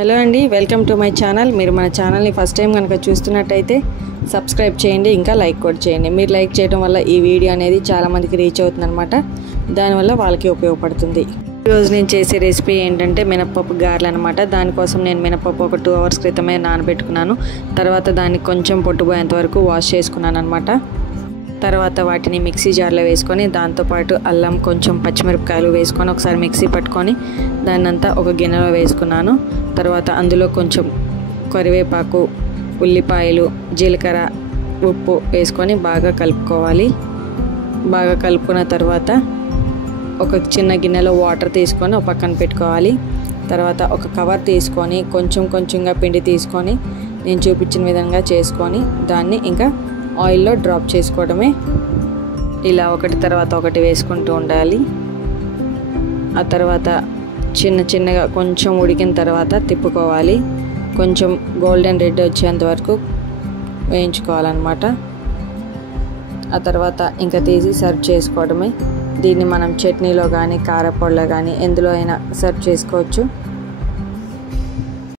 Hello అండి, welcome to my channel. మీరు మన ఛానల్ని ఫస్ట్ టైం కనుక చూస్తున్నట్టయితే సబ్స్క్రైబ్ చేయండి, ఇంకా లైక్ కూడా చేయండి. మీరు లైక్ చేయడం వల్ల ఈ వీడియో అనేది చాలామందికి రీచ్ అవుతుంది అనమాట. దానివల్ల వాళ్ళకి ఉపయోగపడుతుంది. ఈరోజు నేను చేసే రెసిపీ ఏంటంటే మినపప్పు గారెలు అనమాట. దానికోసం నేను మినపప్పు ఒక 2 hours క్రితమే నానబెట్టుకున్నాను. తర్వాత దాన్ని కొంచెం పొట్టుపోయేంత వరకు వాష్ చేసుకున్నాను అనమాట. తర్వాత వాటిని మిక్సీ జార్లో వేసుకొని దాంతోపాటు అల్లం, కొంచెం పచ్చిమిరపకాయలు వేసుకొని ఒకసారి మిక్సీ పట్టుకొని దాన్నంతా ఒక గిన్నెలో వేసుకున్నాను. తర్వాత అందులో కొంచెం కరివేపాకు, ఉల్లిపాయలు, జీలకర్ర, ఉప్పు వేసుకొని బాగా కలుపుకోవాలి. బాగా కలుపుకున్న తర్వాత ఒక చిన్న గిన్నెలో వాటర్ తీసుకొని ఒక పక్కన పెట్టుకోవాలి. తర్వాత ఒక కవర్ తీసుకొని కొంచెంగా పిండి తీసుకొని నేను చూపించిన విధంగా చేసుకొని దాన్ని ఇంకా ఆయిల్లో డ్రాప్ చేసుకోవడమే. ఇలా ఒకటి తర్వాత ఒకటి వేసుకుంటూ ఉండాలి. ఆ తర్వాత చిన్నగా కొంచెం ఉడికిన తర్వాత తిప్పుకోవాలి. కొంచెం గోల్డెన్ రెడ్ వచ్చేంత వరకు వేయించుకోవాలన్నమాట. ఆ తర్వాత ఇంకా తీసి సర్వ్ చేసుకోవడమే. దీన్ని మనం చట్నీలో కానీ కారపొడిలో కానీ ఎందులో అయినా సర్వ్ చేసుకోవచ్చు.